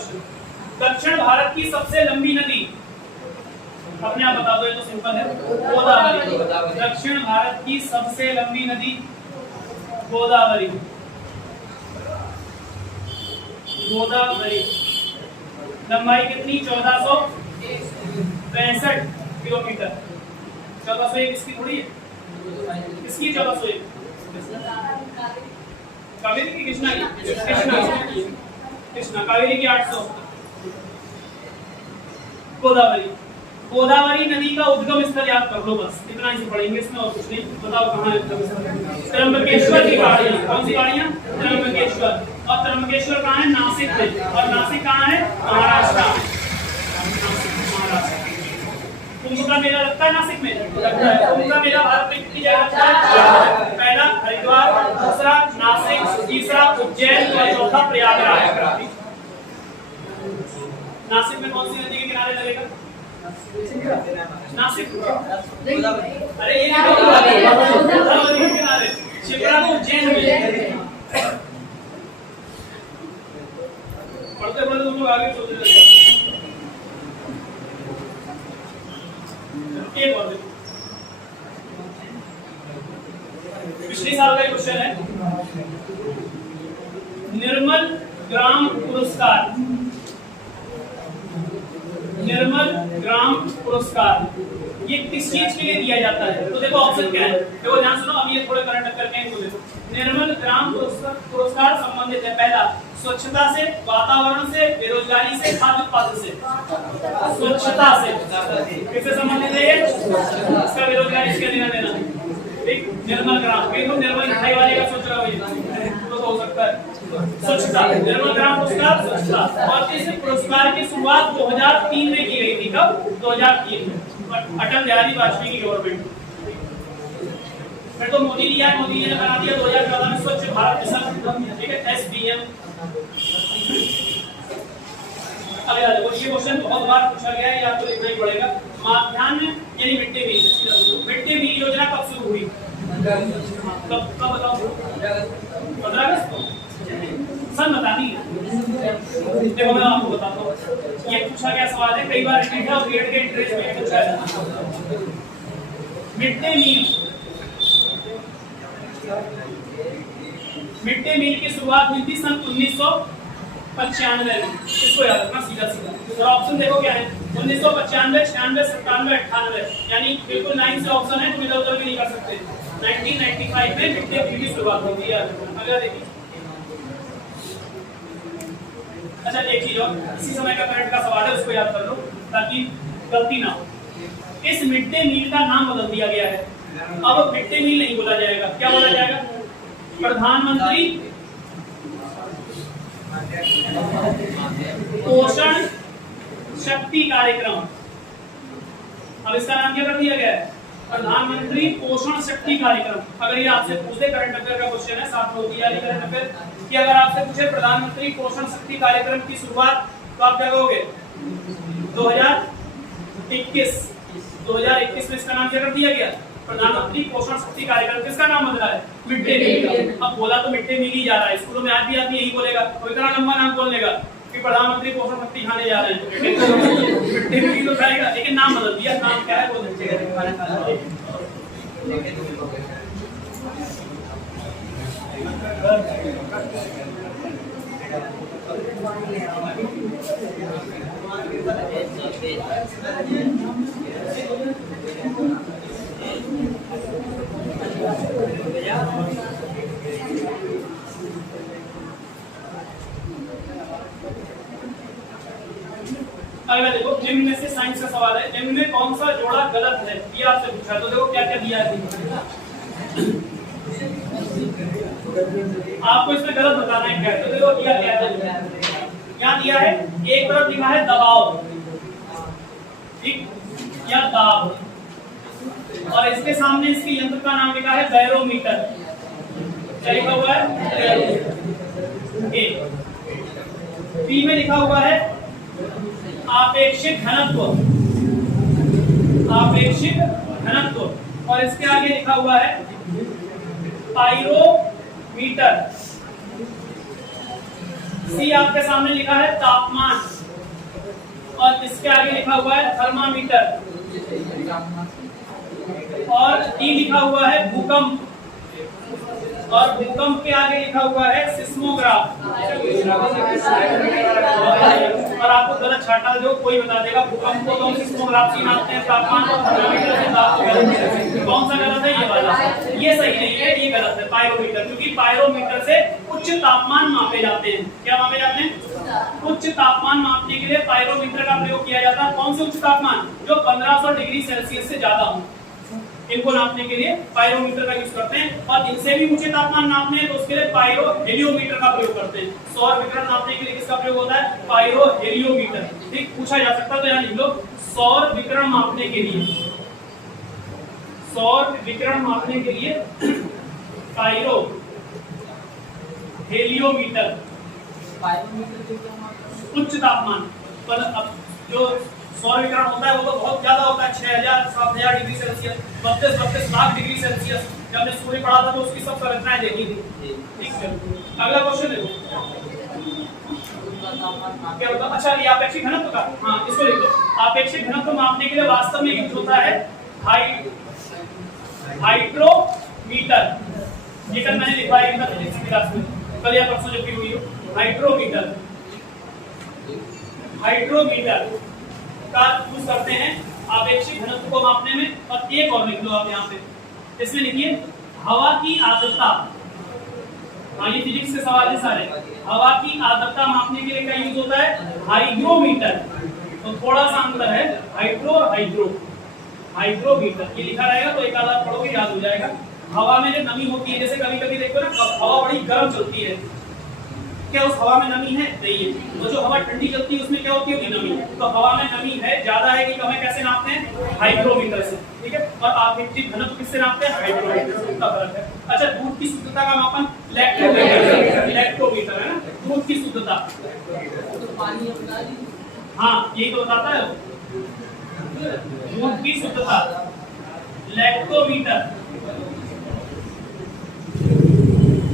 Question, दक्षिण भारत की सबसे लंबी नदी, अपने आप बता दो, ये तो सिंपल है, गोदावरी। दक्षिण भारत की सबसे लंबी नदी गोदावरी। गोदावरी लंबाई कितनी? 1465 किलोमीटर। 1401 इसकी थोड़ी है, इसकी 1401 कावेरी की, कृष्णा की, कृष्णा कावेरी की 800। गोदावरी, गोदावरी नदी का उद्गम स्थल याद कर लो, बस इतना ही पढ़ेंगे इसमें और कुछ नहीं। बताओ कहाँ है उद्गम स्थल? त्र्यंबकेश्वर की पहाड़ियाँ। कौन सी पहाड़ियाँ? त्र्यंबकेश्वर। और त्र्यंबकेश्वर कहाँ है? नासिक में। और नासिक कहाँ है? महाराष्ट्र। कुंभ का मेला लगता है नासिक में, लगता है। कुंभ का मेला भारत में कितनी जगह लगता है? पहला हरिद्वार, दूसरा नासिक, तीसरा उज्जैन और चौथा प्रयागराज। नासिक में कौन सी नदी के किनारे लगेगा? नासिक, अरे ये गोदावरी के किनारे। शिप्रा को उज्जैन में। पढ़ते पढ़ते तुम लोग आगे सोचने लगते। एक और देखो, पिछले साल का क्वेश्चन है, निर्मल ग्राम पुरस्कार। निर्मल ग्राम पुरस्कार ये किस चीज के लिए दिया जाता है? तो देखो ऑप्शन क्या है, देखो ध्यान सुनो, अब ये थोड़े करंट अफेयर के हैं। देखो निर्मल ग्राम पुरस्कार संबंधित है, पहला स्वच्छता से, वातावरण से, बेरोजगारी से, खाद्य उत्पादन से। स्वच्छता से किससे संबंधित है? इसका बेरोजगारी से लेना देना, ठीक। निर्मल ग्राम, कहीं तो निर्मल मिठाई वाले का सोच रहा हो, तो हो सकता है स्वच्छता, निर्मल ग्राम पुरस्कार स्वच्छता। और इस पुरस्कार की शुरुआत 2003 में की गई थी। कब? 2003 में, अटल बिहारी वाजपेयी की गवर्नमेंट। फिर तो मोदी लिया है, मोदी ने बना दिया 2014 में स्वच्छ भारत मिशन, ठीक है, SBM। अगला देखो, ये क्वेश्चन बहुत बार पूछा गया है, या तो लिखना ही पड़ेगा। माध्यान्ह यानी mid day meal, mid day meal योजना कब शुरू हुई? कब बताओ? 15 अगस्त को। सन बतानी है। देखो मैं आपको बताता हूँ, ये पूछा गया सवाल है, कई बार रिपीट है और ग्रेड के इंटरेस्ट में पूछा है। Mid day meal, mid day meal की शुरुआत हुई थी सन 1995 में। इसको याद रखना सीधा सीधा। और ऑप्शन देखो क्या है, 1995, 96, 97, 98, यानी बिल्कुल 9 से ऑप्शन है, तुम इधर उधर भी नहीं कर सकते। 1995 में मिड डे मील की शुरुआत हुई थी। अगला देखिए, अच्छा एक चीज और, इसी समय का करंट का सवाल है, उसको याद कर लो ताकि गलती ना हो। इस मिड डे मील का नाम बदल दिया गया है। अब मिड डे मील नहीं बोला जाएगा, क्या बोला जाएगा? प्रधानमंत्री पोषण शक्ति कार्यक्रम। अब इसका नाम क्या कर दिया गया है? प्रधानमंत्री पोषण शक्ति कार्यक्रम। अगर ये आपसे पूछे, करंट अफेयर का क्वेश्चन है, साथ में होती है करंट अफेयर, कि अगर आपसे पूछे प्रधानमंत्री पोषण शक्ति कार्यक्रम की शुरुआत, तो आप क्या कहोगे? 2021 में इसका नाम क्या कर दिया गया? प्रधानमंत्री पोषण शक्ति कार्यक्रम। किसका नाम बदला है? मिड डे मील का। अब बोला तो मिड डे मील ही जा रहा है, स्कूलों में आज भी आदमी यही बोलेगा, कोई इतना लंबा नाम बोल लेगा कि प्रधानमंत्री पोषण शक्ति खाने जा रहे हैं, मिड डे मील तो खाएगा, लेकिन नाम बदल दिया। नाम क्या है बोल दीजिए। अगला देखो, निम्न में से साइंस का सवाल है, निम्न में कौन सा जोड़ा गलत है, ये आपसे पूछा। तो देखो क्या क्या दिया है, आपको इसमें गलत बताना है क्या। तो देखो क्या क्या है, यहाँ दिया है, एक तरफ लिखा है दबाव, ठीक, या दाब, और इसके सामने इसके यंत्र का नाम लिखा है बैरोमीटर। क्या लिखा हुआ है? ए। बी में लिखा हुआ है आपेक्षिक घनत्व, आपेक्षिक घनत्व, और इसके आगे लिखा हुआ है पाइरोमीटर। सी आपके सामने लिखा है तापमान, उसके आगे लिखा हुआ है थर्मामीटर, और टी लिखा हुआ है भूकंप, और भूकंप के आगे लिखा हुआ है सिस्मोग्राफ। और आपको गलत छाटा जो कोई बता देगा, भूकंप को तो हम सिस्मोग्राफ से नापते हैं, तापमान को थर्मामीटर से नापते हैं। कौन सा गलत है? ये वाला। ये सही नहीं है, ये गलत है, पायरोमीटर, क्योंकि पायरोमीटर से उच्च तापमान मापे जाते हैं। क्या मापे जाते हैं? उच्च तापमान मापने के लिए पायरोमीटर का प्रयोग किया जाता है। कौन से उच्च तापमान? जो 1500 डिग्री सेल्सियस से ज्यादा हो, इनको नापने के लिए पायरोमीटर का यूज करते हैं। और इनसे भी ऊंचे तापमान नापने हैं तो उसके लिए पायरो हेलियोमीटर का प्रयोग करते हैं। सौर विकिरण नापने के लिए किसका प्रयोग होता है? Pyrheliometer. ठीक, पूछा जा सकता है तो यहाँ लिख लो, सौर विकिरण मापने के लिए, सौर विकिरण मापने के लिए पायरो हेलियोमीटर, उच्च तापमान। पर अब जो सौर विकिरण होता है वो तो बहुत ज्यादा होता है, 6000 7000 degree Celsius, 32 lakh degree Celsius. जब हमने सूर्य पढ़ा था तो उसकी सब संरचनाएं देखी थी। ठीक है, अगला क्वेश्चन देखो, क्या होता है? अच्छा, ये आपेक्षिक घनत्व का, हाँ इसको लिख लो। आपेक्षिक घनत्व मापने के लिए वास्तव में यूज होता है हाइड्रोमीटर। ये कल मैंने लिखवाया था फिजिक्स की क्लास में, कल या परसों जब भी हुई हो। हाइड्रोमीटर, हाइड्रोमीटर का यूज करते हैं आपेक्षिक घनत्व को मापने में। और एक और लिख लो आप यहाँ पे, इसमें लिखिए हवा की आर्द्रता। हाँ, ये फिजिक्स के सवाल है सारे। हवा की आर्द्रता मापने के लिए क्या यूज होता है? हाइग्रोमीटर। तो थोड़ा सा अंतर है, हाइड्रो और हाइड्रो। हाइग्रोमीटर ये लिखा रहेगा तो एक आधा पढ़ोगे याद हो जाएगा। हवा में जो नमी होती है, जैसे कभी कभी देखो ना, हवा बड़ी गर्म चलती है, क्या उस हवा में नमी है? नहीं है। तो जो हवा ठंडी चलती है उसमें क्या होती होगी? नमी। तो हवा में नमी है, ज्यादा है कि कम है, कैसे नापते हैं? हाइग्रोमीटर से। ठीक है, और आपेक्षिक घनत्व किससे नापते हैं? हाइग्रोमीटर से। इतना फर्क है। अच्छा, दूध की शुद्धता का मापन लैक्टोमीटर, लैक्टोमीटर है ना, दूध की शुद्धता। हाँ, यही तो बताता है दूध की शुद्धता, लैक्टोमीटर।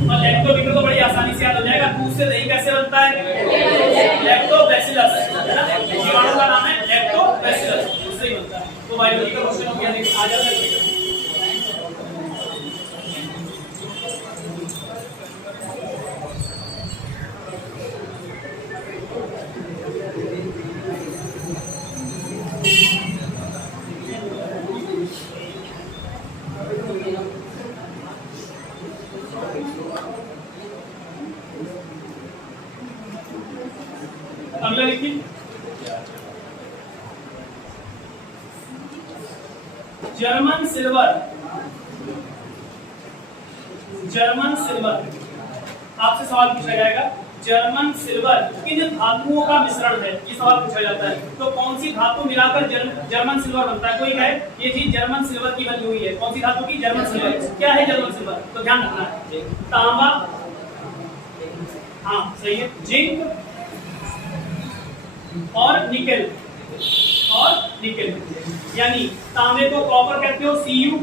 और लैक्टोमीटर तो बड़ी आसानी से याद हो जाएगा। दूध से दही कैसे बनता है? लैक्टोबैसिलस, है ना, जीवाणु का नाम है लैक्टोबैसिलस, उससे ही बनता है। तो बायोलॉजी का क्वेश्चन हो गया, देखिए आ जाता है। अगला लिखिए, जर्मन सिल्वर। जर्मन सिल्वर आपसे सवाल पूछा जाएगा, जर्मन सिल्वर किन धातुओं का मिश्रण है? ये सवाल पूछा जाता है। तो कौन सी धातु मिलाकर जर्मन सिल्वर बनता है? कोई कहे ये चीज जर्मन सिल्वर की बनी हुई है, कौन सी धातु की? German silver. क्या है जर्मन सिल्वर? तो ध्यान रखना है, तांबा, हाँ सही है, जिंक और निकेल, और निकेल। यानी तांबे को कॉपर कहते हो, Cu,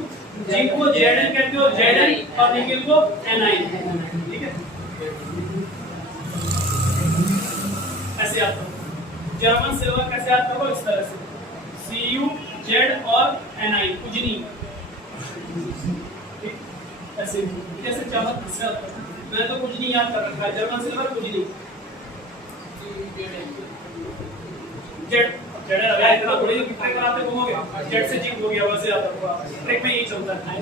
जिंक को Zn कहते हो, Zn, और निकेल को Ni। ठीक है, ऐसे याद करो। जर्मन सिल्वर कैसे याद करो? इस तरह से, Cu, Z और Ni, उजनी। ऐसे जैसे चाहत इससे मैंने तो कुछ नहीं याद कर रखा है। German silver Ujani, Z Z लगा इतना थोड़ी जो ट्रैक बनाते घूमोगे, जेड से जिंक हो गया, वैसे आता है ट्रैक में यही चलता है।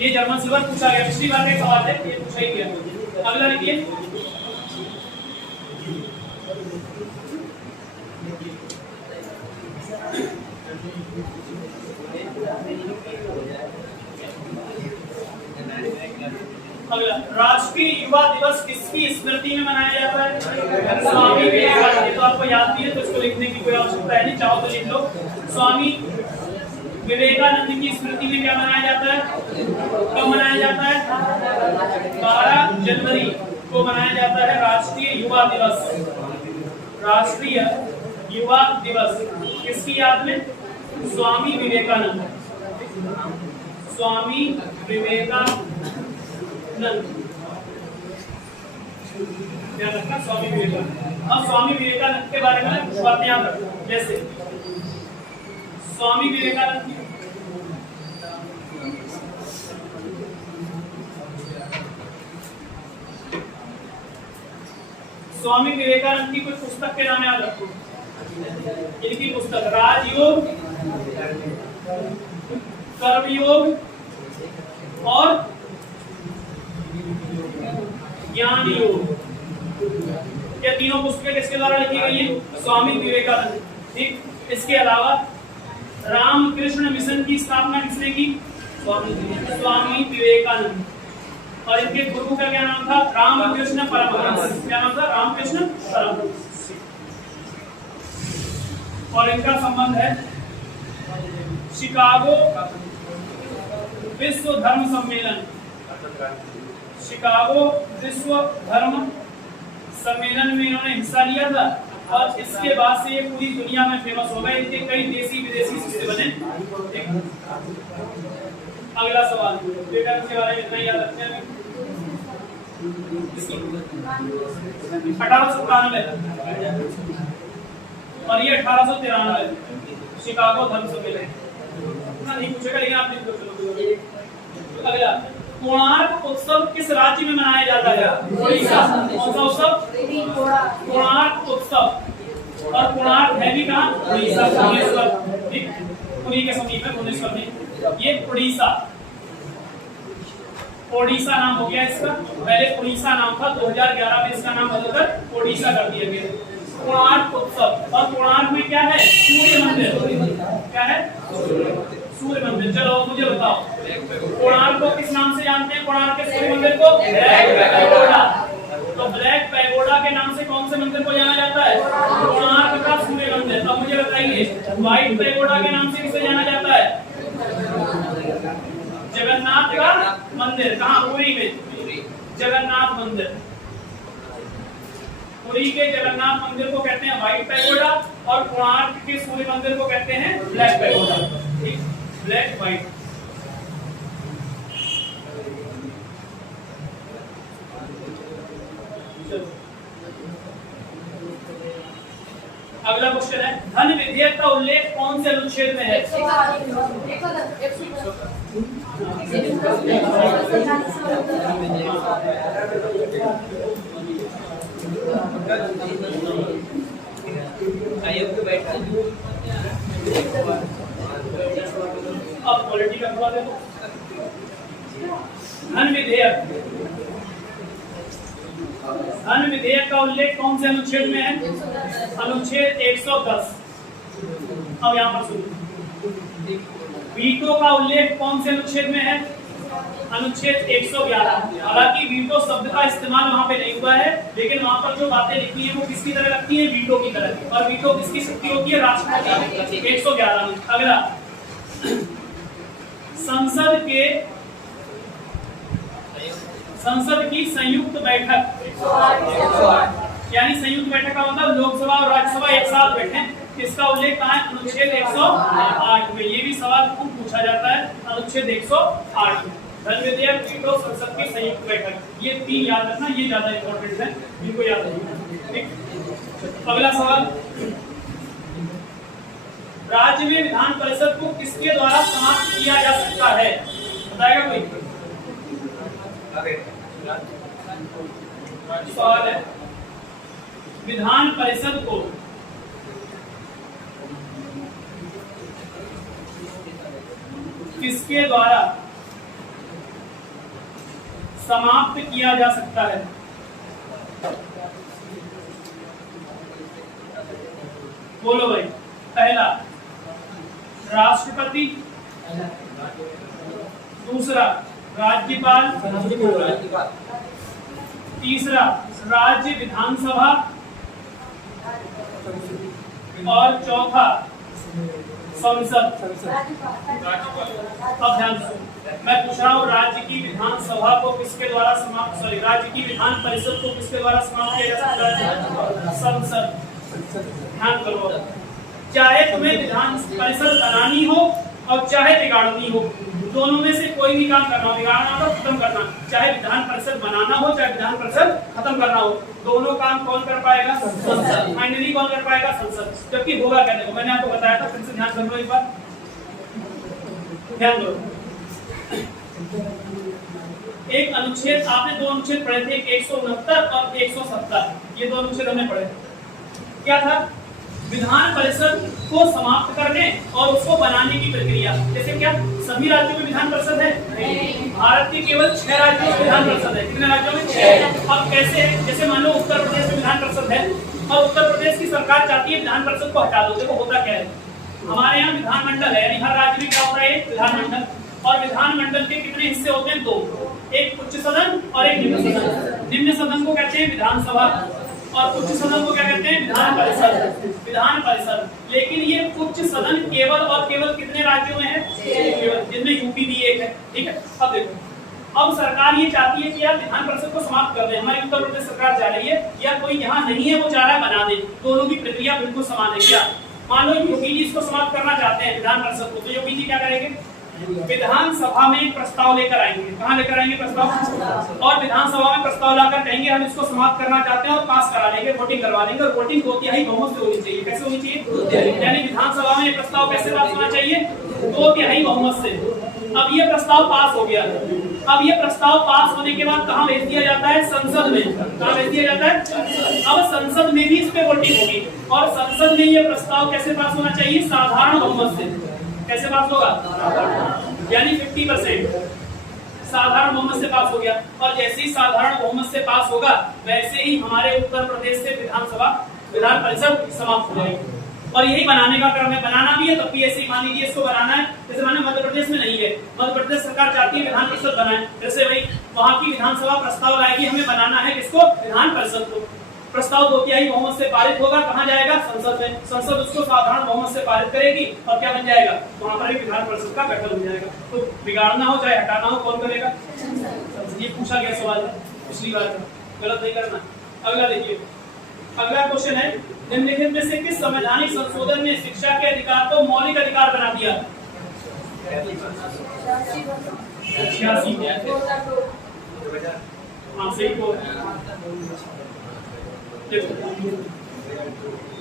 ये जर्मन सिल्वर पूछा गया, पिछली बार का सवाल है, ये पूछा ही गया। अगला लिखिए, अगला, राष्ट्रीय युवा दिवस किसकी स्मृति में मनाया जाता है? स्वामी विवेकानंद। तो आपको याद नहीं है तो इसको लिखने की कोई आवश्यकता है नहीं, चाहो तो लिख लो। स्वामी विवेकानंद की स्मृति में क्या मनाया जाता है? कब मनाया जाता है? 12 जनवरी को मनाया जाता है राष्ट्रीय युवा दिवस। राष्ट्रीय युवा दिवस किसकी याद में? स्वामी विवेकानंद। स्वामी विवेकानंद ध्यान रखना स्वामी विवेकानंद। अब स्वामी विवेकानंद के बारे में कुछ बातें याद रखो, जैसे स्वामी विवेकानंद की कुछ पुस्तक के नाम याद रखो। इनकी पुस्तक राजयोग, कर्मयोग और ज्ञान योग, ये तीनों पुस्तकें किसके द्वारा लिखी गई हैं? स्वामी विवेकानंद। ठीक, इसके अलावा रामकृष्ण मिशन की स्थापना किसने की? स्वामी विवेकानंद। और इनके गुरु का क्या नाम था? रामकृष्ण परमहंस। क्या नाम था? रामकृष्ण परमहंस। और इनका संबंध है शिकागो विश्व धर्म सम्मेलन। शिकागो विश्व धर्म सम्मेलन में इन्होंने हिस्सा लिया था और इसके बाद से ये पूरी दुनिया में फेमस हो गए। इनके कई देसी विदेशी शिष्य बने। अगला सवाल, विवेकानंद के बारे में इतना याद रखते हैं। 1897 और ये 1893 शिकागो धर्म सम्मेलन। इतना नहीं पूछेगा लेकिन आप लिख दो। अगला, कोणार्क उत्सव किस राज्य में मनाया जाता है? उड़ीसा। कौन सा उत्सव? कोणार्क उत्सव। और कोणार्क है भी कहाँ? उड़ीसा, भुवनेश्वर। ठीक, पुरी के समीप है भुवनेश्वर में। ये उड़ीसा, ओडिशा नाम हो गया इसका। पहले उड़ीसा नाम था, 2011 में इसका नाम बदलकर ओडिशा कर दिया गया। कोणार्क उत्सव। और कोणार्क में क्या है? सूर्य मंदिर। क्या है? सूर्य मंदिर। चलो मुझे बताओ, कोणार्क को किस नाम से जानते हैं? कोणार्क के सूर्य मंदिर को ब्लैक पैगोडा। तो ब्लैक पैगोडा के नाम से कौन से मंदिर को जाना जाता है? कोणार्क का सूर्य मंदिर। अब मुझे बताइए, व्हाइट पैगोडा के नाम से किसे जाना जाता है? जगन्नाथ का मंदिर। कहाँ? पुरी में जगन्नाथ मंदिर। पुरी के जगन्नाथ मंदिर को कहते हैं व्हाइट पैगोडा और कोणार्क के सूर्य मंदिर को कहते हैं ब्लैक पैगोडा। ठीक, ब्लैक व्हाइट। अगला क्वेश्चन है, धन विधेयक का उल्लेख कौन से अनुच्छेद में है? अब क्वालिटी का थोड़ा देखो। धन विधेयक का उल्लेख कौन से अनुच्छेद में है? अनुच्छेद 110। अब यहाँ पर सुनिए, वीटो का उल्लेख कौन से अनुच्छेद में है? अनुच्छेद 111। हालांकि वीटो शब्द का इस्तेमाल वहाँ पे नहीं हुआ है, लेकिन वहाँ पर जो बातें लिखी है वो किसकी तरह लगती है? वीटो की तरह। और वीटो किसकी शक्ति होती है? राष्ट्रपति। 111 में। अगला, संसद की संयुक्त बैठक, यानी संयुक्त बैठक का मतलब लोकसभा और राज्यसभा एक साथ बैठे, इसका उल्लेख कहाँ है? अनुच्छेद 108 में। ये भी सवाल खूब पूछा जाता है, अनुच्छेद 108 में। धन विधेयक, वीटो, संसद की संयुक्त बैठक, ये तीन याद रखना, ये ज्यादा इंपॉर्टेंट है, इनको याद रखना। ठीक, अगला सवाल, राज्य में विधान परिषद को किसके द्वारा समाप्त किया जा सकता है? बताएगा कोई? सवाल है, विधान परिषद को किसके द्वारा समाप्त किया जा सकता है? बोलो भाई। पहला, राष्ट्रपति। दूसरा, राज्यपाल। तीसरा, राज्य विधानसभा। और चौथा, संसद। अब ध्यान दो, मैं पूछ रहा हूँ राज्य की विधानसभा को किसके द्वारा समाप्त, सॉरी, राज्य की विधान परिषद को किसके द्वारा समाप्त किया जा सकता है? संसद। ध्यान करो, चाहे तुम्हें विधान परिषद बनानी हो और चाहे बिगाड़नी हो, दोनों में से कोई भी काम करना हो, बिगाड़ना हो, खत्म करना, चाहे विधान परिषद बनाना हो चाहे विधान परिषद खत्म करना हो, दोनों काम कौन कर पाएगा? संसद। फाइनली कौन कर पाएगा? संसद। जबकि होगा क्या, देखो मैंने आपको बताया था, फिर से ध्यान कर लो एक बार, ध्यान दो। एक अनुच्छेद, आपने दो अनुच्छेद पढ़े थे, 169 और 170, ये दो अनुच्छेद हमने पढ़े। क्या था? विधान परिषद को समाप्त करने और उसको बनाने की प्रक्रिया। जैसे क्या सभी राज्यों में विधान परिषद है? भारत के केवल 6 राज्यों में विधान परिषद है। कितने राज्यों में? 6। अब कैसे है? जैसे मान लो उत्तर प्रदेश में विधान परिषद है और उत्तर प्रदेश की सरकार चाहती है विधान परिषद को हटा दो। देखो होता क्या है, हमारे यहाँ विधानमंडल है, यानी हर राज्य में क्या होता है? विधानमंडल। और विधानमंडल के कितने हिस्से होते हैं? 2, एक उच्च सदन और एक निम्न सदन। निम्न सदन को कहते हैं विधानसभा और उच्च सदन को क्या कहते हैं? विधान परिषद। विधान परिषद। लेकिन ये उच्च सदन केवल और केवल कितने राज्यों में है? केवल, जिनमें यूपी भी एक है। ठीक है, अब देखो, अब सरकार ये चाहती है कि यार विधान परिषद को समाप्त कर दे, हमारी उत्तर प्रदेश सरकार चाह रही है, या कोई यहाँ नहीं है वो चाह रहा है बना दे, दोनों की प्रक्रिया बिल्कुल समान है। क्या मान लो योगी जी इसको समाप्त करना चाहते हैं विधान परिषद को, तो योगी जी क्या करेंगे? विधानसभा में एक प्रस्ताव लेकर आएंगे। कहाँ लेकर आएंगे प्रस्ताव? और विधानसभा में प्रस्ताव लाकर कहेंगे हम इसको समाप्त करना चाहते हैं और पास करा लेंगे, वोटिंग करवा लेंगे। और वोटिंग 2/3 बहुमत से होनी चाहिए। कैसे होनी चाहिए? यानी विधानसभा में प्रस्ताव कैसे पास होना चाहिए? 2/3 बहुमत से। अब ये प्रस्ताव पास हो गया। अब ये प्रस्ताव पास होने के बाद कहाँ भेज दिया जाता है? संसद में। कहाँ भेज दिया जाता है? अब संसद में भी इस पे वोटिंग होगी और संसद में ये प्रस्ताव कैसे पास होना चाहिए? साधारण बहुमत से। कैसे पास होगा? यानी 50% साधारण बहुमत से पास हो गया। और जैसे ही साधारण बहुमत से पास होगा वैसे ही हमारे उत्तर प्रदेश से विधान परिषद समाप्त हो जाएगी। और यही बनाने का क्रम है। बनाना भी है तब भी ऐसे ही, मान लीजिए इसको बनाना है, जैसे माने मध्य प्रदेश में नहीं है, मध्य प्रदेश सरकार चाहती है विधान परिषद बनाए, जैसे भाई वहाँ की विधानसभा प्रस्ताव लाएगी हमें बनाना है किसको? विधान परिषद को। प्रस्ताव 2/3 बहुमत से पारित होगा, कहाँ जाएगा? संसद में। संसद उसको साधारण बहुमत से पारित करेगी और क्या बन जाएगा? वहाँ पर एक विधान परिषद का गठन हो जाएगा। तो बिगाड़ना हो चाहे हटाना हो कौन करेगा? ये पूछा गया सवाल पिछली बार का, गलत नहीं करना। अगला देखिए, अगला क्वेश्चन है, निम्नलिखित में से किस संवैधानिक संशोधन ने शिक्षा के अधिकार को मौलिक अधिकार बना दिया?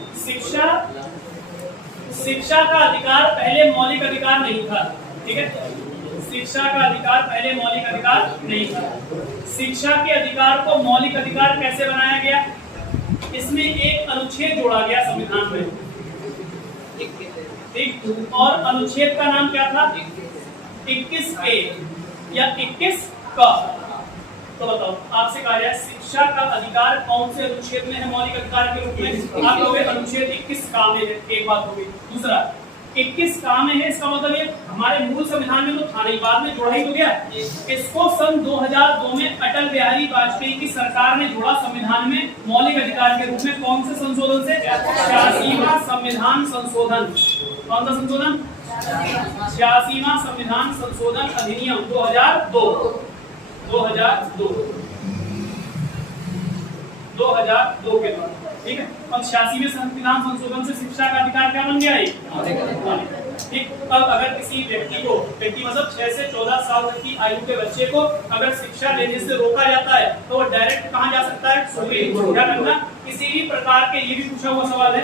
86 शिक्षा का अधिकार पहले मौलिक अधिकार नहीं था। ठीक है, शिक्षा का अधिकार पहले मौलिक अधिकार नहीं था। शिक्षा के अधिकार को मौलिक अधिकार कैसे बनाया गया? इसमें एक अनुच्छेद जोड़ा गया संविधान में, ठीक, और अनुच्छेद का नाम क्या था? 21A या 21 का। तो बताओ, आपसे कहा जाए शिक्षा का अधिकार कौन से अनुच्छेद में है मौलिक अधिकार के रूप में? आप लोग अनुच्छेद 21 का में है, एक बात होगी। दूसरा 21 का में है, इसका मतलब ये हमारे मूल संविधान में तो था नहीं, बाद में जोड़ा ही तो गया। इसको सन 2002 में अटल बिहारी वाजपेयी की सरकार ने जोड़ा संविधान में मौलिक अधिकार के रूप में। कौन से संशोधन से? 86वां संविधान संशोधन। कौन सा संशोधन? 86वां संविधान संशोधन अधिनियम 2002 के द्वारा। ठीक है, और 86वें संविधान संशोधन से शिक्षा का अधिकार क्या बन गया है? ठीक। अब अगर किसी व्यक्ति मतलब 6 से 14 साल तक की आयु के बच्चे को अगर शिक्षा लेने से रोका जाता है तो वो डायरेक्ट कहाँ जा सकता है? Supreme court. क्या करना? किसी भी प्रकार के, ये भी पूछा हुआ सवाल है,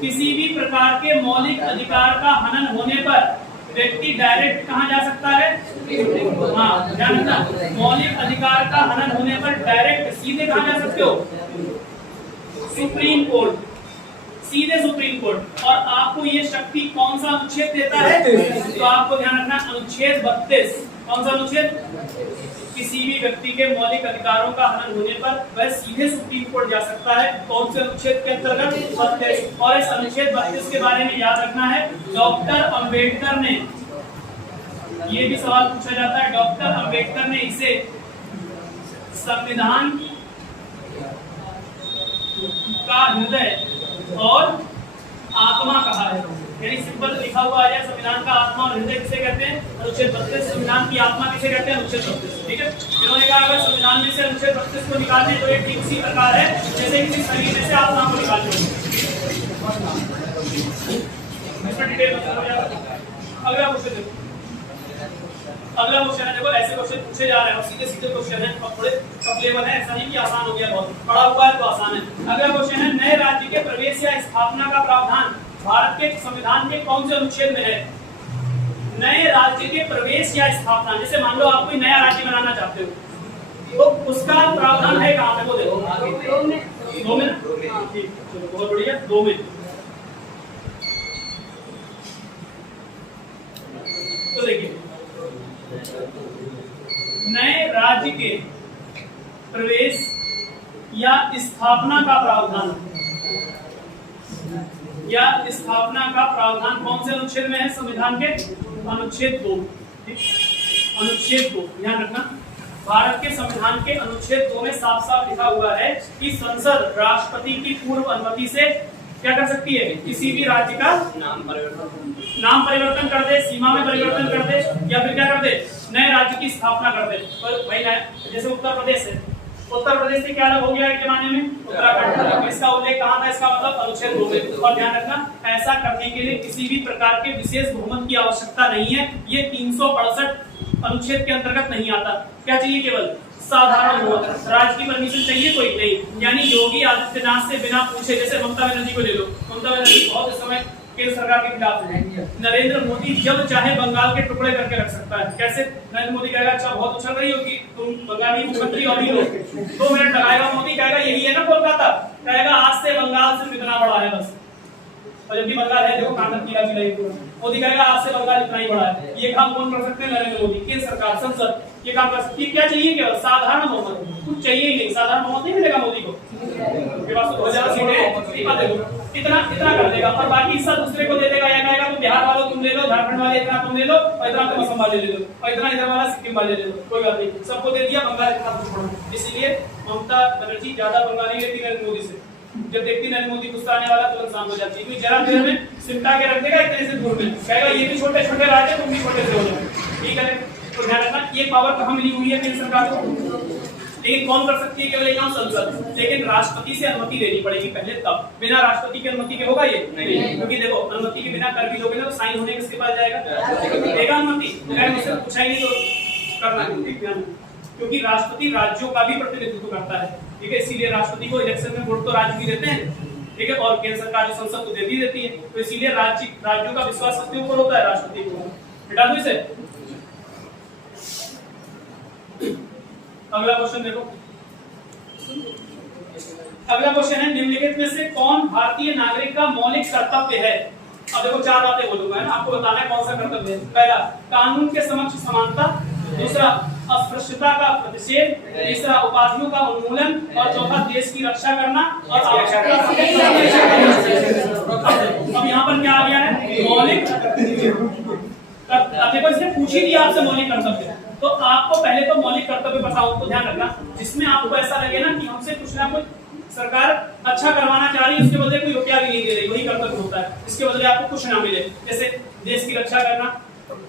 किसी भी प्रकार के मौलिक अधिकार का हनन होने पर व्यक्ति डायरेक्ट कहाँ जा सकता है? हाँ, ध्यान रखना, मौलिक अधिकार का हनन होने पर डायरेक्ट सीधे कहाँ जा सकते हो? सुप्रीम कोर्ट, सीधे सुप्रीम कोर्ट। और आपको ये शक्ति कौन सा अनुच्छेद देता है? तो आपको ध्यान रखना, अनुच्छेद 32। कौन सा अनुच्छेद? किसी भी व्यक्ति के मौलिक अधिकारों का हनन होने पर वह सीधे सुप्रीम कोर्ट जा सकता है। कौन से अनुच्छेद के अंतर्गत? 32। और इस अनुच्छेद 32 के बारे में याद रखना है, डॉक्टर अंबेडकर ने, ये भी सवाल पूछा जाता है, डॉक्टर अंबेडकर ने इसे संविधान का हृदय और आत्मा कहा है। यानी सिंपल लिखा हुआ है, संविधान का आत्मा और हृदय किसे कहते हैं? अनुच्छेद 32। संविधान की आत्मा किसे कहते हैं? अनुच्छेद 32। ठीक है, इन्होंने कहा अगर संविधान में से अनुच्छेद 32 को निकालने तो ये ठीक उसी प्रकार है जैसे किसी शरीर में से आत्मा को निकालते हैं। इसमें डिटेल में चला जाएगा। अगला क्वेश्चन देखो, अगला क्वेश्चन है, देखो ऐसे क्वेश्चन पूछे जा रहे हैं और सीधे सीधे क्वेश्चन है और थोड़े टफ लेवल है, ऐसा नहीं कि आसान हो गया, बहुत पढ़ा हुआ है तो आसान है। अगला क्वेश्चन है, नए राज्य के प्रवेश या स्थापना का प्रावधान भारत के संविधान के कौन से अनुच्छेद में है? नए राज्य के प्रवेश या स्थापना, जैसे मान लो आप कोई नया राज्य बनाना चाहते हो तो उसका प्रावधान है कहां पे? वो देखो 2 में, ठीक, चलो बहुत बढ़िया, 2 में। तो देखिए, नए राज्य के प्रवेश या स्थापना का प्रावधान कौन से अनुच्छेद में है? संविधान के अनुच्छेद 2, ठीक, अनुच्छेद 2 ध्यान रखना। भारत के संविधान के अनुच्छेद 2 में साफ साफ लिखा हुआ है कि संसद राष्ट्रपति की पूर्व अनुमति से क्या कर सकती है? किसी भी राज्य का नाम परिवर्तन कर दे, सीमा में परिवर्तन कर दे, या फिर क्या कर दे? नए राज्य की स्थापना कर दे। तो भाई जैसे उत्तर प्रदेश है, उत्तर प्रदेश से क्या अलग हो गया है के माने में? उत्तराखंड। इसका उल्लेख कहां था? इसका मतलब अनुच्छेद 2 में। और ध्यान रखना, ऐसा करने के लिए किसी भी प्रकार के विशेष बहुमत की आवश्यकता नहीं है। ये 368 अनुच्छेद के अंतर्गत नहीं आता। क्या चाहिए? केवल साधारण बहुमत। राज्य की परमिशन चाहिए कोई नहीं। यानी योगी आदित्यनाथ से बिना पूछे, जैसे ममता बनर्जी को ले लो, ममता बनर्जी बहुत इस समय केंद्र सरकार के खिलाफ है। नरेंद्र मोदी जब चाहे बंगाल के टुकड़े करके रख सकता है। कैसे? नरेंद्र मोदी कहेगा अच्छा बहुत उछल रही हो कि तुम बंगाली मुख्यमंत्री और ही हो, 2 मिनट लगाएगा, मोदी कहेगा यही है ना कोलकाता, कहेगा आज से बंगाल सिर्फ इतना बड़ा है बस। और जबकि बंगाल है, देखो कांगड़ की राजी पूरा, मोदी कहेगा आज से बंगाल इतना ही बड़ा है। ये काम कौन कर सकते हैं? नरेंद्र मोदी, केंद्र सरकार, संसद ये काम कर सकती है। क्या चाहिए? केवल साधारण बहुमत, कुछ चाहिए ही नहीं। साधारण बहुमत नहीं मिलेगा मोदी को, उसके पास तो बहुत ज्यादा सीटें हैं, इतना कर देगा और बाकी हिस्सा दूसरे को दे देगा। या कहेगा तुम बिहार वालों तुम ले लो, झारखंड वाले इतना तुम ले लो, और इतना तुम असम वाले ले लो, और इतना इधर वाला सिक्किम वाले ले लो, कोई बात नहीं, सबको दे दिया, बंगाल इतना कुछ छोड़ो। इसलिए ममता बनर्जी ज्यादा बंगाली लेती नरेंद्र मोदी से। जब देखती नरेंद्र मोदी गुस्सा आने वाला तुरंत शांत हो जाती है, क्योंकि जरा देर में सिमटा के रख देगा इतने से दूर में, कहेगा ये भी छोटे छोटे राज्य, तुम भी छोटे से हो जाओ, ठीक है। तो ध्यान रखना, ये पावर कहां मिली हुई है? केंद्र सरकार को। लेकिन कौन कर सकती है? केवल एक नाम संसद। लेकिन राष्ट्रपति से अनुमति लेनी पड़ेगी पहले, तब। बिना राष्ट्रपति की अनुमति के होगा ये नहीं, क्योंकि देखो अनुमति के बिना कर भी लोगे ना तो साइन होने किसके पास जाएगा? देगा अनुमति। अगर मुझसे पूछा ही नहीं तो करना नहीं, क्योंकि राष्ट्रपति राज्यों का भी प्रतिनिधित्व करता है, ठीक है। इसीलिए राष्ट्रपति को इलेक्शन में वोट तो राज्य भी देते हैं, ठीक है, और केंद्र सरकार जो संसद को देती देती है। तो इसीलिए राज्यों का विश्वास किसके ऊपर होता है? राष्ट्रपति को। हटा दो इसे। अगला क्वेश्चन देखो, अगला क्वेश्चन है, निम्नलिखित में से कौन भारतीय नागरिक का मौलिक कर्तव्य है? अब देखो 4 बातें बोलूंगा, है ना, आपको बताना है कौन सा कर्तव्य है। पहला, कानून के समक्ष समानता। दूसरा, अस्पृश्यता का प्रतिषेध। तीसरा, उपाधियों का उन्मूलन। और चौथा, देश की रक्षा करना। और अब यहाँ पर क्या आ गया है? मौलिक। देखो इसने पूछ ही दिया आपसे मौलिक कर्तव्य, तो आपको पहले तो मौलिक कर्तव्य बताऊं तो ध्यान रखना, जिसमें आपको ऐसा लगे ना कि हमसे कुछ ना कुछ सरकार अच्छा करवाना चाह रही है, उसके बदले कोई रुपया भी नहीं दे रही, वही कर्तव्य होता है। इसके बदले आपको कुछ ना मिले, जैसे देश की रक्षा करना,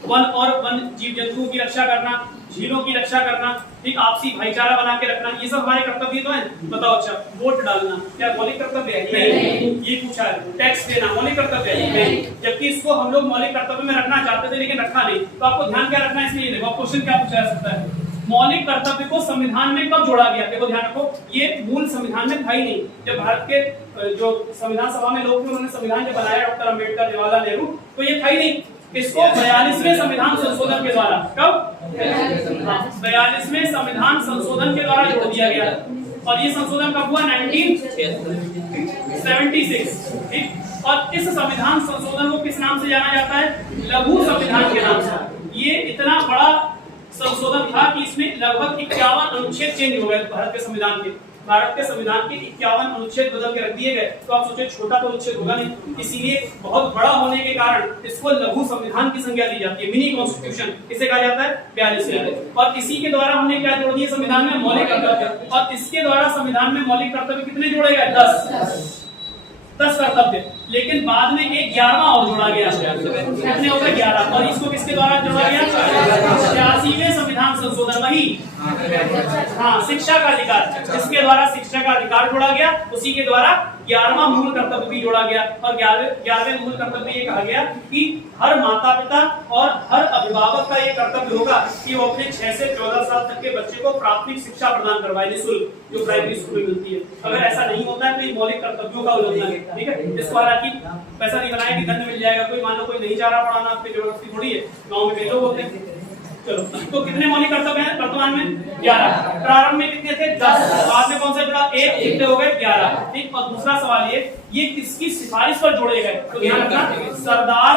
वन और वन जीव जंतुओं की रक्षा करना, झीलों की रक्षा करना, ठीक, आपसी भाईचारा बना के रखना, ये सब हमारे कर्तव्य तो है। बताओ अच्छा, वोट डालना क्या मौलिक कर्तव्य है? नहीं। ये पूछा है, टैक्स देना मौलिक कर्तव्य है? नहीं। जबकि इसको हम लोग मौलिक कर्तव्य में रखना चाहते थे लेकिन रखा नहीं। तो आपको ध्यान क्या रखना है इसमें, ये देखो क्वेश्चन क्या पूछा जा सकता है, मौलिक कर्तव्य को संविधान में कब जोड़ा गया? देखो ध्यान रखो, ये मूल संविधान में था ही नहीं। जब भारत के जो संविधान सभा में लोग थे, उन्होंने संविधान जब बनाया, डॉक्टर अम्बेडकर, जवाहरलाल नेहरू, तो ये था ही नहीं। इसको 42वें संविधान संशोधन के द्वारा, कब? 42वें संविधान संशोधन के द्वारा जोड़ दिया गया। और ये संशोधन कब हुआ? 1976, ठीक। और इस संविधान संशोधन को किस नाम से जाना जाता है? लघु संविधान के नाम से। ये इतना बड़ा संशोधन था कि इसमें लगभग 51 अनुच्छेद चेंज हो गए भारत के संविधान के। भारत के संविधान के 51 अनुच्छेद बदल के रख दिए गए। तो आप सोचिए छोटा तो अनुच्छेद होगा नहीं, इसीलिए बहुत बड़ा होने के कारण इसको लघु संविधान की संज्ञा दी जाती है, मिनी कॉन्स्टिट्यूशन इसे कहा जाता है। 42वें, और इसी के द्वारा हमने क्या जोड़ दिया संविधान में? मौलिक कर्तव्य। और इसके द्वारा संविधान में मौलिक कर्तव्य कितने जोड़े गए? 10 कर्तव्य। लेकिन बाद में एक 11वां और जोड़ा गया, कितने हो गए? 11। और इसको किसके द्वारा जोड़ा गया? 86वें संविधान संशोधन, वही हाँ, शिक्षा का अधिकार। जिसके द्वारा शिक्षा का अधिकार जोड़ा गया, उसी के द्वारा 11वां मूल कर्तव्य भी जोड़ा गया। और 11वें मूल कर्तव्य ये कहा गया कि हर माता पिता और हर अभिभावक का ये कर्तव्य होगा कि वो अपने 6 से 14 साल तक के बच्चे को प्राथमिक शिक्षा प्रदान करवाए निःशुल्क, जो प्राइमरी स्कूल में मिलती है। अगर ऐसा नहीं होता है तो ये मौलिक कर्तव्यों का उल्लंघन है। ठीक है, इसको हालांकि पैसा नहीं बनाया कि दंड मिल जाएगा। कोई मान लो कोई नहीं जा रहा पढ़ाना, आपकी जबरदस्ती थोड़ी है, गाँव में कई लोग होते हैं। चलो, तो कितने मौलिक कर्तव्य हैं वर्तमान में? 11। प्रारंभ में कितने थे? 10। बाद में कौन सा जुड़ा? 1, कितने हो गए? 11। ठीक। और दूसरा सवाल ये किसकी सिफारिश पर जोड़े गए? तो ध्यान रखना, सरदार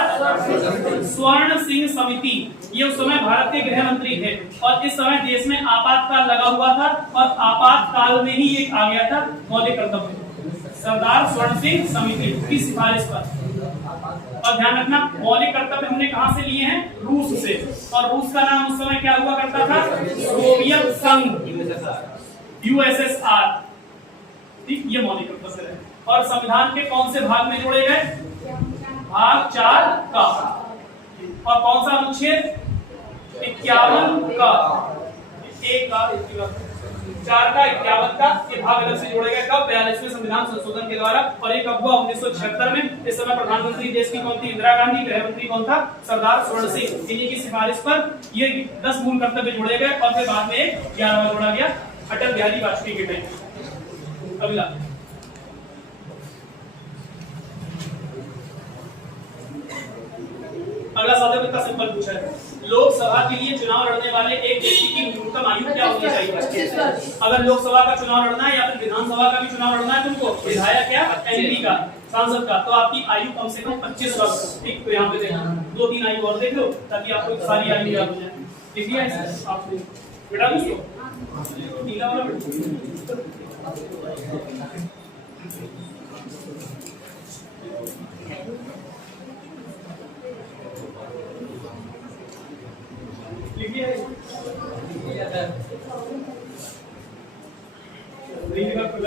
स्वर्ण सिंह समिति, ये उस समय भारत के गृह मंत्री थे और इस समय देश में आपातकाल लगा हुआ था और आपातकाल में ही ये आ गया था मौलिक कर्तव्य। सरदार स्वर्ण सिंह समिति की सिफारिश पर। और ध्यान रखना, मौलिक कर्तव्य हमने कहां से लिए हैं? रूस से। और रूस का नाम उस समय क्या हुआ करता था? सोवियत संघ, USSR। ठीक, ये मौलिक कर्तव्य है। और संविधान के कौन से भाग में जोड़े गए? भाग 4 का। और कौन सा अनुच्छेद? 51 का, 1 का 4 का 51 का, ये भाग अलग से जोड़े गए। कब? 42वें संविधान संशोधन के द्वारा। और ये कब हुआ? 1976 में। इस समय प्रधानमंत्री देश की कौन थी? इंदिरा गांधी। गृह मंत्री कौन था? सरदार स्वर्ण सिंह। इन्हीं की सिफारिश पर ये 10 मूल कर्तव्य जोड़े गए और फिर बाद में 11वां जोड़ा गया अटल बिहारी वाजपेयी के टाइम। अगला, अगला सवाल इतना सिंपल पूछा है, लोकसभा के लिए चुनाव लड़ने वाले एक व्यक्ति की न्यूनतम आयु क्या होनी चाहिए? अगर लोकसभा का चुनाव लड़ना है या फिर विधानसभा का भी चुनाव लड़ना है तुमको, विधायक या MP का, सांसद का, तो आपकी आयु कम से कम 25 वर्ष। ठीक, तो यहाँ पे देखना 2-3 आयु और देख लो ताकि आपको सारी आयु याद हो जाए। देखिए आपने बेटा दोस्तों नीला वाला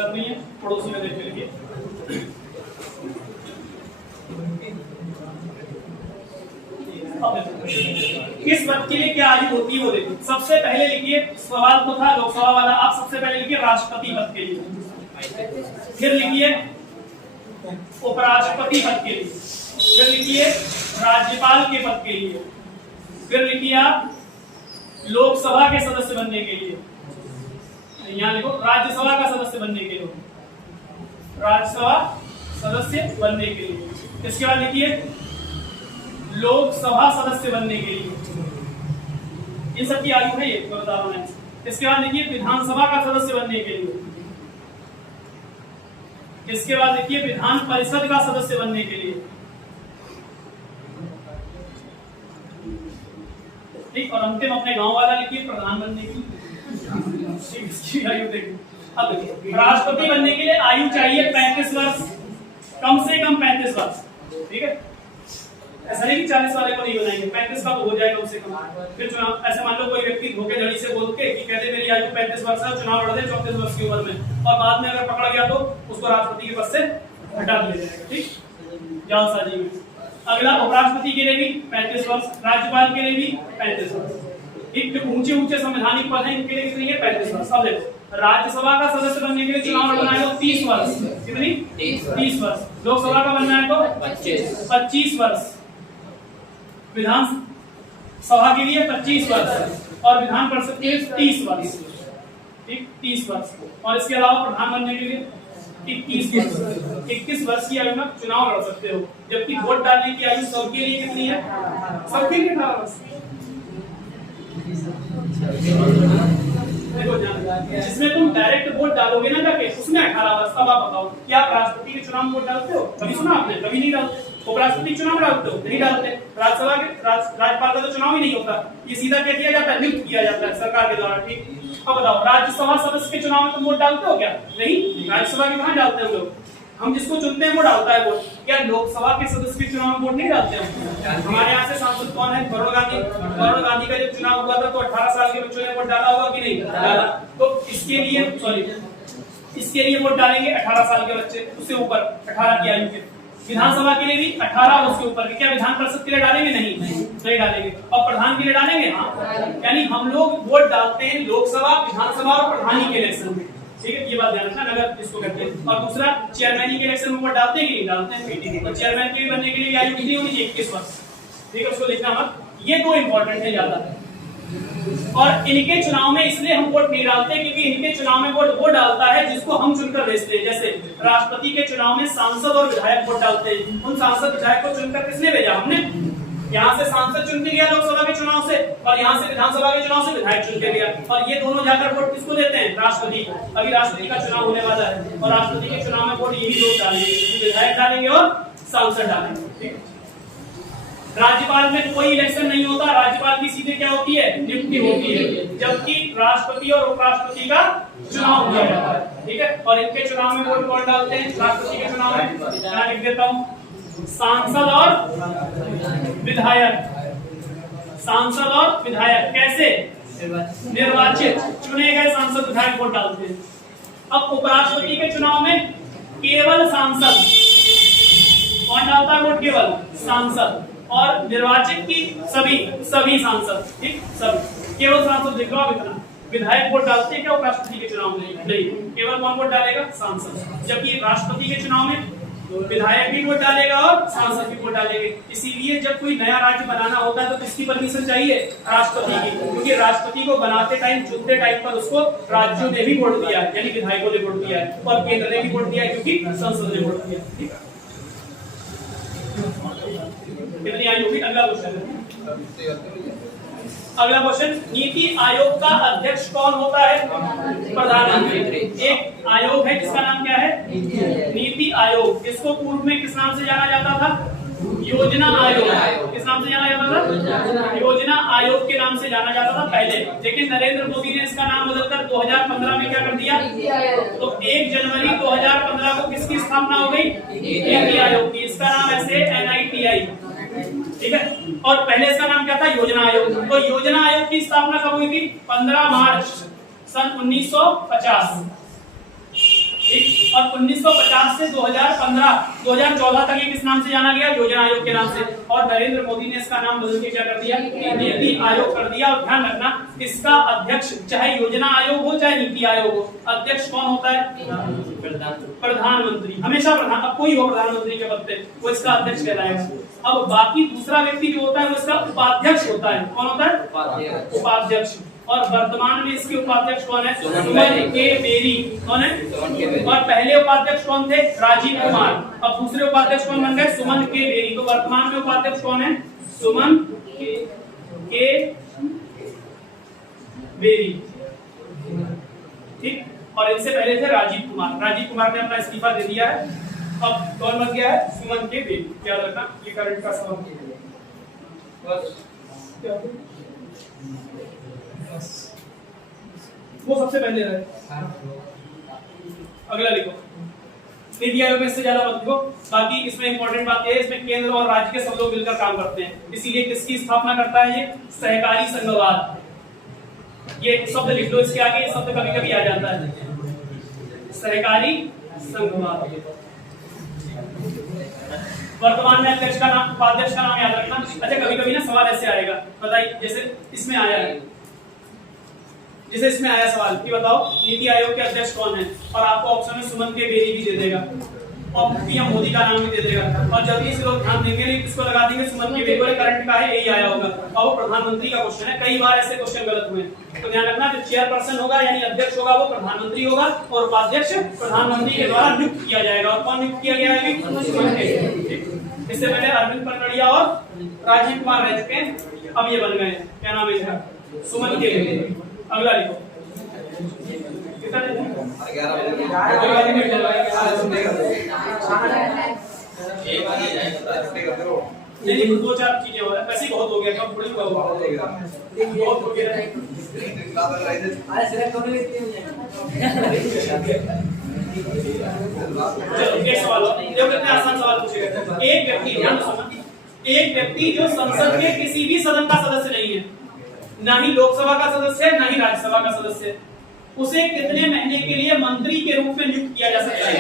नहीं है, पड़ोसी में देख लीजिए। किस पद के लिए क्या आयु होती है वो देखिए। सबसे पहले लिखिए, सवाल तो था लोकसभा वाला, आप सबसे पहले लिखिए राष्ट्रपति पद के लिए, फिर लिखिए उपराष्ट्रपति पद के लिए, फिर लिखिए राज्यपाल के पद के लिए, फिर लिखिए आप लोकसभा के सदस्य बनने के लिए, यहाँ लिखो राज्यसभा का सदस्य बनने के लिए, राज्यसभा सदस्य बनने के लिए। इसके बाद लिखिए लोकसभा सदस्य बनने के लिए, इन सब की आयु है ये बता रहा हूं। इसके बाद लिखिए विधानसभा का सदस्य बनने के लिए, इसके बाद लिखिए विधान परिषद का सदस्य बनने के लिए। ठीक, और अंतिम अपने गांव वाला लिखिए प्रधान बनने के लिए। इसकी आयु देखिए। अब देखिए राष्ट्रपति बनने के लिए आयु चाहिए 35 वर्ष, कम से कम 35 वर्ष। ठीक है, ऐसा नहीं कि 40 वाले को नहीं बनाएंगे, 35 का तो हो जाएगा कम से कम। फिर चुनाव, ऐसे मान लो कोई व्यक्ति धोखेधड़ी से बोल के कि कहते मेरी आयु 35 वर्ष है, चुनाव लड़ दे 34 वर्ष की उम्र में, और बाद में अगर पकड़ा गया तो उसको राष्ट्रपति के पद से हटा दिया जाएगा। ठीक, जालसाजी में। अगला उपराष्ट्रपति के लिए भी 35 वर्ष, राज्यपाल के लिए भी 35 वर्ष। ठीक, जो ऊंचे ऊंचे संवैधानिक पद हैं इनके लिए कितनी है? 35 वर्ष। अब देखो राज्यसभा का सदस्य बनने के लिए चुनाव लड़ना है तो 30 वर्ष, कितनी? 30 वर्ष। लोकसभा का बनना है तो 25 वर्ष, विधान सभा के लिए 25 वर्ष और विधान परिषद के लिए 30 वर्ष। ठीक, 30 वर्ष। और इसके अलावा प्रधान बनने के लिए 21 वर्ष। 21 वर्ष की आयु में चुनाव लड़ सकते हो, जबकि वोट डालने की आयु सबके लिए कितनी है? सबके लिए 18 वर्ष। देखो जिसमें तुम डायरेक्ट वोट डालोगे ना जाके, उसमें 18 वर्ष। अब आप बताओ क्या आप राष्ट्रपति के चुनाव में वोट डालते हो? कभी सुना आपने? कभी नहीं डालते। उपराष्ट्रपति चुनाव डालते हो? नहीं डालते। राज्यसभा के राज्यपाल का तो चुनाव ही नहीं होता, ये सीधा क्या किया जाता है? नियुक्त किया जाता है सरकार के द्वारा। ठीक, अब बताओ राज्यसभा सदस्य के चुनाव में तुम वोट डालते हो क्या? नहीं, राज्यसभा के कहाँ डालते हैं हम लोग? हम जिसको चुनते हैं वो डालता है वोट। क्या लोकसभा के सदस्य के चुनाव में वोट नहीं डालते हैं? हमारे यहाँ से सांसद कौन है? वरुण गांधी। वरुण गांधी का जब चुनाव हुआ था तो 18 साल के बच्चों ने वोट डाला होगा कि नहीं डाला? तो इसके लिए वोट डालेंगे 18 साल के बच्चे, उससे ऊपर 18 की आयु के। विधानसभा के लिए भी 18 और उसके ऊपर। क्या विधान परिषद के लिए डालेंगे? नहीं डालेंगे। और प्रधान के लिए डालेंगे? हाँ। यानी हम लोग वोट डालते हैं लोकसभा, विधानसभा और प्रधानी के इलेक्शन में। ठीक है, ये बात ध्यान रखना नगर इसको कहते हैं। और दूसरा, चेयरमैन के इलेक्शन में वोट डालते हैं कि नहीं डालते हैं, और चेयरमैन के भी बनने के लिए आयु कितनी होनी चाहिए, 21 वर्ष, ठीक है, उसको लिखना मत। ये दो इंपॉर्टेंट है ज्यादा। और इनके चुनाव में इसलिए हम वोट नहीं डालते क्योंकि इनके चुनाव में वोट वो डालता है जिसको हम चुनकर भेजते हैं। जैसे राष्ट्रपति के चुनाव में सांसद और विधायक वोट डालते हैं, उन सांसद विधायक को चुनकर किसने भेजा, हमने। यहाँ से सांसद चुन के गया लोकसभा के चुनाव से, और यहाँ से विधानसभा के चुनाव से विधायक चुन के गया, और ये दोनों जाकर वोट किसको देते हैं, राष्ट्रपति। अभी राष्ट्रपति का चुनाव होने वाला है और राष्ट्रपति के चुनाव में वोट यही लोग डालेंगे, विधायक डालेंगे और सांसद डालेंगे, ठीक है। राज्यपाल में कोई इलेक्शन नहीं होता, राज्यपाल की सीधे क्या होती है, नियुक्ति होती है, जबकि राष्ट्रपति और उपराष्ट्रपति का चुनाव किया जाता है, ठीक है। और इनके चुनाव में वोट कौन डालते हैं, राष्ट्रपति के चुनाव में, मैं लिख देता हूँ, सांसद और विधायक। सांसद और विधायक कैसे, निर्वाचित चुने गए सांसद विधायक वोट डालते हैं। अब उपराष्ट्रपति के चुनाव में केवल सांसद, कौन डालता है वोट, केवल सांसद, और निर्वाचित की सभी सांसद, ठीक, सभी, केवल सांसद लिख लो आप इतना। विधायक वोट डालते हैं क्या उपराष्ट्रपति के चुनाव में, नहीं, केवल कौन वोट डालेगा, सांसद। जबकि राष्ट्रपति के चुनाव में विधायक भी वोट डालेगा और सांसद भी वोट डालेंगे। इसीलिए जब कोई नया राज्य बनाना होता है तो किसकी परमिशन चाहिए, राष्ट्रपति की, क्योंकि राष्ट्रपति को बनाते टाइम, चुनते टाइम पर उसको राज्यों ने भी वोट दिया है, यानी विधायकों ने वोट दिया है, और केंद्र ने भी वोट दिया है क्योंकि संसद ने वोट दिया, ठीक है। कितनी आई होगी, अगला क्वेश्चन। अगला क्वेश्चन, नीति आयोग का अध्यक्ष कौन होता है, प्रधानमंत्री। एक आयोग है जिसका नाम क्या है, नीति आयोग। इसको पूर्व में किस नाम से जाना जाता था, योजना आयोग। किस नाम से जाना जाता था, योजना आयोग के नाम से जाना जाता था पहले, लेकिन नरेंद्र मोदी ने इसका नाम बदलकर 2015 में क्या कर दिया, तो 1 जनवरी 2015 को किसकी स्थापना हो गई, नीति आयोग की। इसका नाम ऐसे NITI, ठीक है। और पहले इसका नाम क्या था, योजना आयोग। तो योजना आयोग की स्थापना कब हुई थी, 15 मार्च सन 1950, ठीक। और 1950 से 2014 तक ये किस नाम से जाना गया, योजना आयोग के नाम से। और नरेंद्र मोदी ने इसका नाम बदल के क्या कर दिया, नीति आयोग कर दिया। और ध्यान रखना, इसका अध्यक्ष चाहे योजना आयोग हो चाहे नीति आयोग हो, अध्यक्ष कौन होता है, प्रधानमंत्री, हमेशा प्रधान। अब कोई हो प्रधानमंत्री के पद पे, वो इसका अध्यक्ष कहलाएगा। अब बाकी दूसरा व्यक्ति जो होता है वो इसका उपाध्यक्ष होता है। कौन होता है, उपाध्यक्ष। और वर्तमान में इसके उपाध्यक्ष कौन है, सुमन के बेरी। कौन है, और पहले उपाध्यक्ष कौन थे, राजीव कुमार। अब दूसरे उपाध्यक्ष कौन बन गए, सुमन के बेरी। तो वर्तमान में उपाध्यक्ष कौन है, सुमन के बेरी, ठीक। और इनसे पहले थे राजीव कुमार। राजीव कुमार ने अपना इस्तीफा दे दिया है। अब कौन बन गया है, सुमन के बेरी। याद रखना, ये करंट का सवाल बस वो सबसे पहले रहे। अगला लिखो, नीति आयोग में इससे ज्यादा मत लिखो। बाकी इसमें इंपॉर्टेंट बात यह है, इसमें केंद्र और राज्य के सब लोग मिलकर काम करते हैं। इसीलिए किसकी स्थापना करता है, ये सहकारी संघवाद। ये शब्द लिख लो इसके आगे, ये शब्द कभी कभी आ जाता है, सहकारी संघवाद। वर्तमान में अध्यक्ष का नाम, उपाध्यक्ष का नाम याद रखना। अच्छा, कभी कभी ना सवाल ऐसे आएगा, बताइए, जैसे इसमें आया है, जैसे इसमें आया सवाल कि बताओ नीति आयोग के अध्यक्ष कौन है, और आपको ऑप्शन में सुमन के बेरी भी दे देगा और पीएम मोदी का नाम भी दे देगा। और जब भी इसे लोग ध्यान देंगे नहीं, किसको लगा देंगे, सुमन के बेरी। करंट का है, यही आया होगा, और वो प्रधानमंत्री का क्वेश्चन है। कई बार ऐसे क्वेश्चन गलत हुए, तो ध्यान रखना, जो चेयरपर्सन होगा यानी अध्यक्ष होगा वो प्रधानमंत्री होगा, और उपाध्यक्ष प्रधानमंत्री के द्वारा नियुक्त किया जाएगा। और कौन नियुक्त किया गया है, इससे पहले अरविंद पनगड़िया और राजीव कुमार रह चुके हैं, अब ये बन गए, क्या नाम है इसका, सुमन के बेरी। अगला लिखो, नहीं, 2-4 चीजें हो रहा है, वैसे बहुत हो गया, कब थोड़ी बहुत हो गया। चलो एक सवाल, देखो कितने आसान सवाल पूछेगा। एक व्यक्ति, ध्यान सुनना, एक व्यक्ति जो संसद के किसी भी सदन का सदस्य नहीं है, ना ही लोकसभा का सदस्य, ना ही राज्यसभा का सदस्य, उसे कितने महीने के लिए मंत्री के रूप में नियुक्त किया जा सकता है,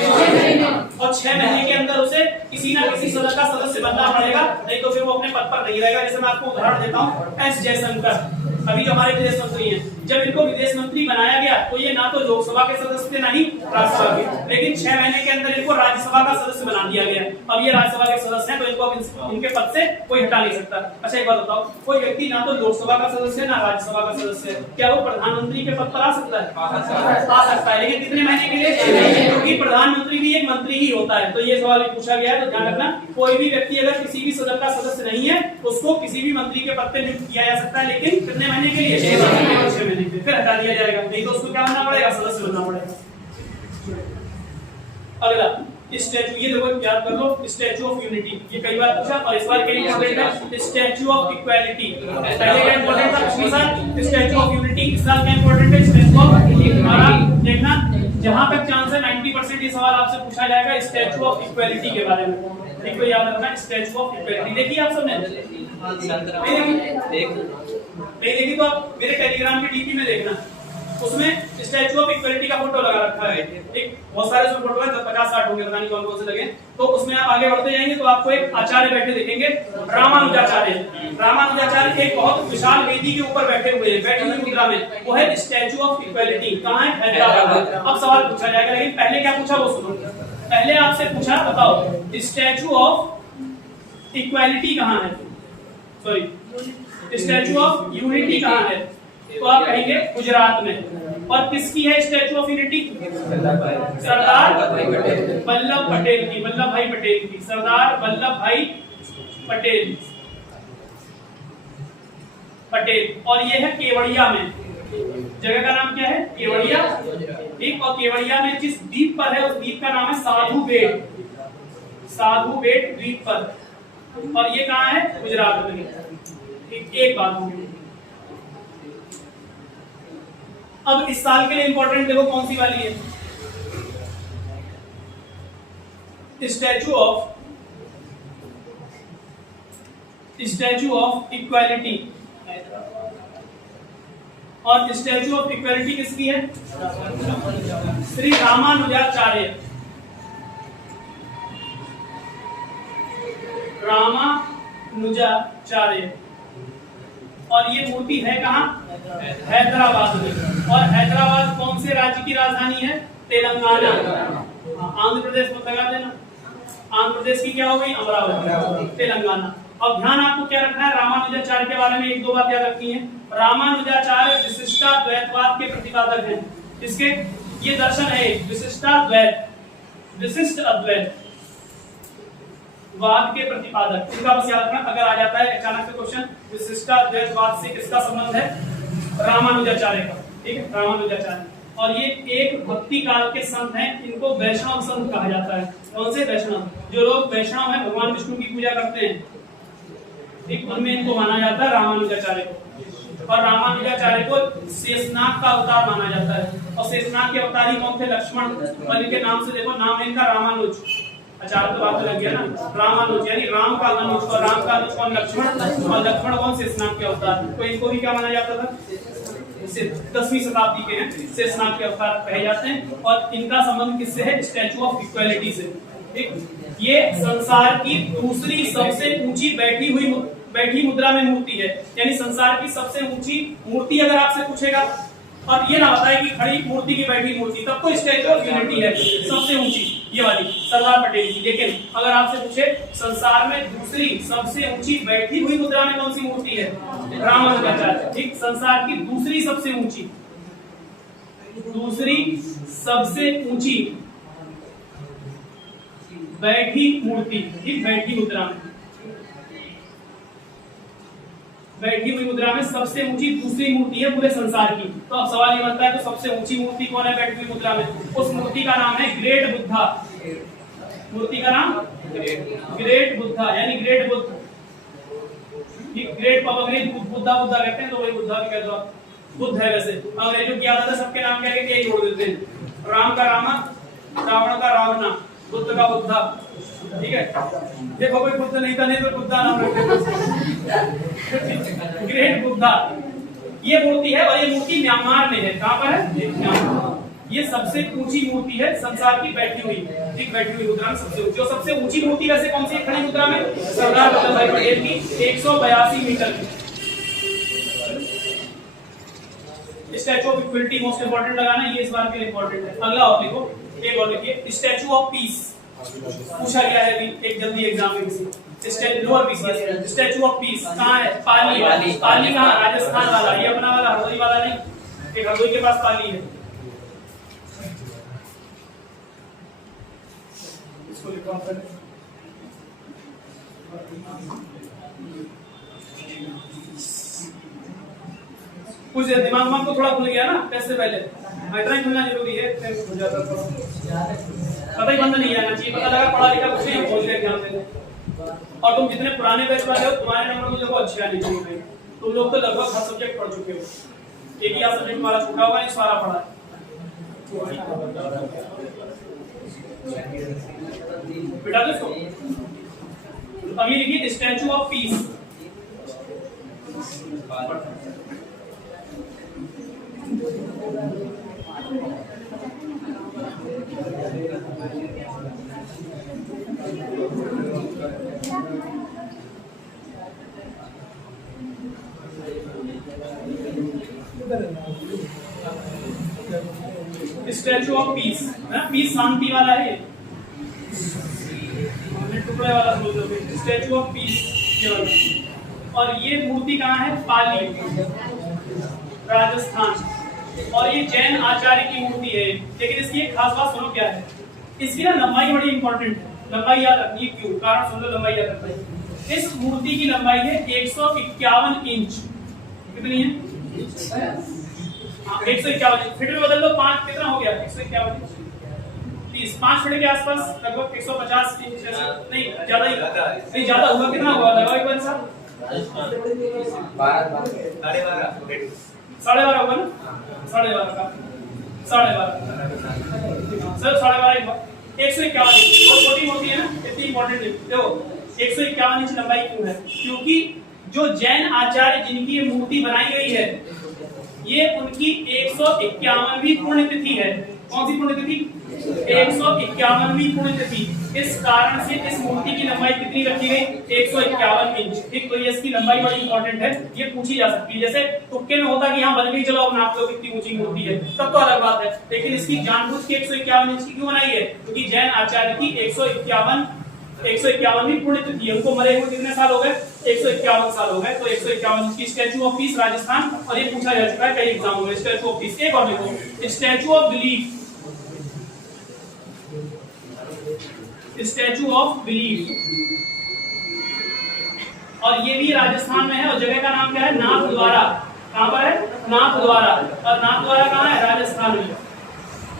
और 6 महीने के अंदर उसे किसी ना किसी सदन का सदस्य बनना पड़ेगा, नहीं तो फिर वो अपने पद पर नहीं रहेगा। जैसे मैं आपको उदाहरण देता हूँ, एस जयशंकर, अभी जो हमारे विदेश मंत्री हैं, जब इनको विदेश मंत्री बनाया गया तो ये ना तो लोकसभा के सदस्य थे ना ही राज्यसभा के, लेकिन 6 महीने के अंदर इनको राज्यसभा का सदस्य बना दिया गया। अब ये राज्यसभा के सदस्य हैं तो इनको अब इनके पद से कोई हटा नहीं सकता। अच्छा एक बात बताओ, कोई व्यक्ति ना तो लोकसभा का सदस्य है ना राज्यसभा का सदस्य है, क्या वो प्रधानमंत्री के पद पर आ सकता है? आ सकता है, लेकिन कितने महीने के लिए? क्योंकि प्रधानमंत्री भी एक मंत्री ही होता है। तो ये सवाल भी पूछा गया है, तो ध्यान रखना, कोई भी व्यक्ति अगर किसी भी सदन का सदस्य नहीं है उसको किसी भी मंत्री के पद पर नियुक्त किया जा सकता है, लेकिन कितने महीने के लिए? 6 महीने के लिए, फिर हटा दिया जाएगा। नहीं तो उसको क्या बनना पड़ेगा? सदस्य बनना पड़ेगा। अगला स्टैचू, ये देखो याद कर लो, स्टैचू ऑफ यूनिटी, ये कई बार पूछा और इस बार के लिए इंपॉर्टेंट है। स्टैचू ऑफ इक्वालिटी, पहले का इंपॉर्टेंट था पिछले साल, स्टैचू ऑफ यूनिटी इस साल का इंपॉर्टेंट है। स्टैचू ऑफ इक्वालिटी देखना, जहां तक चांस है 90% ये सवाल आपसे पूछा जाएगा स्टैचू ऑफ इक्वालिटी के बारे में। ठीक है, याद रखना स्टैचू ऑफ इक्वालिटी। देखिए आप सबने देखी तो आप मेरे टेलीग्राम के डीपी में देखना, उसमें स्टैचू ऑफ इक्वालिटी का फोटो लगा रखा है। एक बहुत सारे उसमें फोटो है, 50-60 होंगे, पता नहीं कौन कौन से लगे। तो उसमें आप आगे बढ़ते जाएंगे तो आपको एक आचार्य बैठे दिखेंगे, रामानुजाचार्य। रामानुजाचार्य एक बहुत विशाल वेदी के ऊपर बैठे हुए हैं, बैठी हुई मुद्रा में, वो है स्टैचू ऑफ इक्वालिटी। कहाँ है? हैदराबाद। अब सवाल पूछा जाएगा, लेकिन पहले क्या पूछा वो सुनो। पहले आपसे पूछा, बताओ स्टैचू ऑफ इक्वालिटी कहाँ है? सॉरी, स्टैचू ऑफ यूनिटी कहाँ है? तो आप कहेंगे गुजरात में। और किसकी है statue of unity? Sardar Vallabh Patel की, वल्लभ भाई पटेल की, सरदार वल्लभ भाई पटेल पटेल। और ये है केवड़िया में, जगह का नाम क्या है? केवड़िया। ठीक, और केवड़िया में जिस द्वीप पर है उस द्वीप का नाम है साधु बेट, साधु बेट द्वीप पर। और ये कहाँ है? गुजरात में। एक बात होगी। अब इस साल के लिए इंपॉर्टेंट देखो कौन सी वाली है, स्टैचू ऑफ इक्वालिटी। और स्टैचू ऑफ इक्वालिटी किसकी है? श्री रामानुजाचार्य, रामानुजाचार्य। और ये मूर्ति है कहाँ? हैदराबाद में। और हैदराबाद कौन से राज्य की राजधानी है? तेलंगाना। आंध्र प्रदेश मत लगा देना, आंध्र प्रदेश की क्या हो गई? अमरावती। तेलंगाना। अब ध्यान आपको क्या रखना है, रामानुजाचार्य के बारे में 1-2 बात याद रखनी है। रामानुजाचार्य विशिष्टाद्वैतवाद के प्रतिपादक हैं। इसके ये दर्शन है विशिष्टाद्वैत, विशिष्ट अद्वैत वाद के प्रतिपादक। इनका बस याद रखना, अगर आ जाता है अचानक से क्वेश्चन, विशिष्टाद्वैतवाद से किसका संबंध है? रामानुजाचार्य का। ठीक है, रामानुजाचार्य। और ये एक भक्ति काल के संत हैं, इनको वैष्णव संत कहा जाता है। कौन से? वैष्णव। जो लोग वैष्णव हैं, भगवान विष्णु की पूजा करते हैं, ठीक, उनमें इनको माना जाता है रामानुजाचार्य को। और रामानुजाचार्य को शेषनाग का अवतार माना जाता है। और शेषनाग के अवतारी कौन थे? लक्ष्मण। और इनके नाम से देखो, नाम है इनका रामानुज। आचार्य तो बात लग गया ना, रामानुज यानी राम का अनुज, और राम का अनुज कौन? लक्ष्मण। और लक्ष्मण कौन? शेषनाग के अवतार। तो इनको भी क्या माना जाता था? 10वीं शताब्दी के हैं, शेषनाग के अवतार कहे जाते हैं। और इनका संबंध किससे है? स्टैचू ऑफ इक्वालिटी से। ठीक, ये संसार की दूसरी सबसे ऊंची बैठी मुद्रा में मूर्ति है, यानी संसार की सबसे ऊंची मूर्ति अगर आपसे पूछेगा और ये ना बताए कि खड़ी मूर्ति की बैठी मूर्ति, तब तो स्टैचू ऑफ यूनिटी है सबसे ऊंची, ये वाली सरदार पटेल की। लेकिन अगर आपसे पूछे संसार में दूसरी सबसे ऊंची बैठी हुई मुद्रा में कौन सी मूर्ति है? रामानुजाचार्य। ठीक, संसार की दूसरी सबसे ऊंची बैठी मूर्ति, ठीक, बैठी हुई मुद्रा में सबसे ऊंची दूसरी मूर्ति है पूरे संसार की। तो अब सवाल ये बनता है, तो सबसे ऊंची मूर्ति कौन है बैठी हुई मुद्रा में? उस मूर्ति का नाम है ग्रेट बुद्धा। मूर्ति का नाम ग्रेट बुद्धा, यानी ग्रेट बुद्ध। ग्रेट अंग्रेज बुद्धा कहते हैं, तो वही बुद्धा भी कहते हो आप। बुद्ध है वैसे, अंग्रेजों की आदत है सबके नाम क्या है, जोड़ देते हैं। राम का रामा, रावण का रावणा, बुद्ध का बुद्धा। ठीक है, देखो कोई बुद्ध नहीं था, नहीं तो बुद्धा नाम रखते। ग्रेट बुद्धा ये मूर्ति है, और ये मूर्ति म्यांमार में है। कहाँ पर है? म्यांमार। ये सबसे ऊंची मूर्ति है संसार की बैठी हुई, ठीक, बैठी हुई मुद्रा में सबसे ऊंची। और सबसे ऊंची मूर्ति वैसे कौन सी है खड़ी मुद्रा में? सरदार वल्लभ भाई पटेल की 182 मीटर की। Statue of equality most important लगाना, ये इस बार के लिए इंपोर्टेंट है। अगला और देखो, एक और देखिए, स्टैचू ऑफ पीस पूछा गया है अभी एक जल्दी एग्जाम में किसी, लोअर पीस, स्टैचू ऑफ पीस कहाँ है? पाली। पाली कहाँ? राजस्थान वाला, ये अपना वाला हरदोई वाला नहीं, एक हरदोई के पास पाली है। इसको लिखो आप, कुछ दिमाग में तो थोड़ा खुल गया ना टेस्ट से पहले, इतना ही खुलना जरूरी है, हो जाता पता ही बंद नहीं आना चाहिए, पता लगा पढ़ा लिखा कुछ नहीं पहुंच गया एग्जाम देने। और तुम जितने पुराने बैच वाले हो तुम्हारे नंबर मुझे बहुत अच्छे आने चाहिए भाई, तुम लोग तो लगभग हर सब्जेक्ट पढ़ चुके हो, एक ही सब्जेक्ट तुम्हारा छूटा होगा, नहीं सारा पढ़ा बेटा। देखो अभी लिखिए statue of peace, statue of peace, peace शांति वाला है, टुकड़े वाला बोल दो, स्टैचू ऑफ पीस। और ये मूर्ति कहाँ है? पाली, राजस्थान। और ये जैन आचार्य की मूर्ति है, लेकिन इसकी एक खास बात सुनो क्या है, इसकी ना लंबाई बड़ी इंपॉर्टेंट है, लंबाई याद रखनी है, क्यों? कारण सुन लो, लंबाई याद रखना है। इस मूर्ति की लंबाई है 151 इंच। कितनी है? 151 फीट में बदल दो, 5 कितना हो गया? 151 30, 5 फीट के आसपास, लगभग 150 इंच, नहीं ज्यादा ही, नहीं ज्यादा होगा, कितना होगा? लगाओ एक बार साहब, 12.5 होगा ना, 12.5 का 12.5 सर, 12.5 151 इंच, बहुत छोटी मूर्ति है ना, इतनी इंपॉर्टेंट है। देखो 151 इंच लंबाई क्यों है? क्योंकि जो जैन आचार्य जिनकी ये मूर्ति बनाई गई है, ये उनकी 151वीं पुण्यतिथि है। कौन सी पुण्यतिथि? 151वीं पुण्यतिथि। इस कारण से इस मूर्ति की लंबाई कितनी रखी गई? 151 इंच। ठीक, तो ये इसकी लंबाई बड़ी इंपॉर्टेंट है, ये पूछी जा सकती है। जैसे तुक्के में होता कि यहाँ बन गई, चलो अब नाप लो कितनी ऊंची मूर्ति है, तब तो अलग बात है, लेकिन इसकी जानबूझ के 151 इंच की क्यों बनाई है? क्योंकि जैन आचार्य की 151वीं पुण्यतिथि है, उनको मरे हुए कितने साल हो गए? 151 साल हो गए। तो 151 इंच की स्टैचू ऑफ पीस, राजस्थान, और ये पूछा जा चुका है कई एग्जामों में, स्टैचू ऑफ पीस। एक और देखो, statue of belief, statue of belief, और ये भी राजस्थान में है, और जगह का नाम क्या है? नाथद्वारा। कहां पर है? नाथद्वारा। और नाथद्वारा कहां है? राजस्थान में,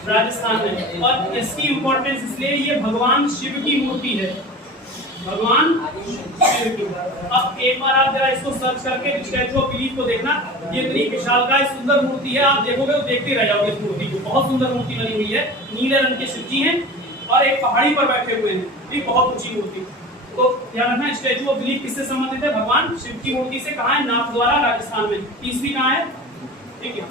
राजस्थान में। और इसकी इंपॉर्टेंस इसलिए, ये भगवान शिव की मूर्ति है, भगवान शिव की। अब एक बार आप जरा इसको सर्च करके स्टैचू ऑफ बिलीफ को देखना, ये इतनी विशालकाय सुंदर मूर्ति है, आप देखोगे तो देखते रह जाओगे इस मूर्ति को। बहुत सुंदर मूर्ति बनी हुई है, नीले रंग के शिव जी हैं और एक पहाड़ी पर बैठे हुए हैं, ये बहुत ऊंची मूर्ति। तो ध्यान रखना, स्टैचू ऑफ बिलीफ किससे संबंधित है? भगवान शिव की मूर्ति से। कहाँ है? नाथद्वारा, राजस्थान में। तीसरी कहाँ है? ठीक है।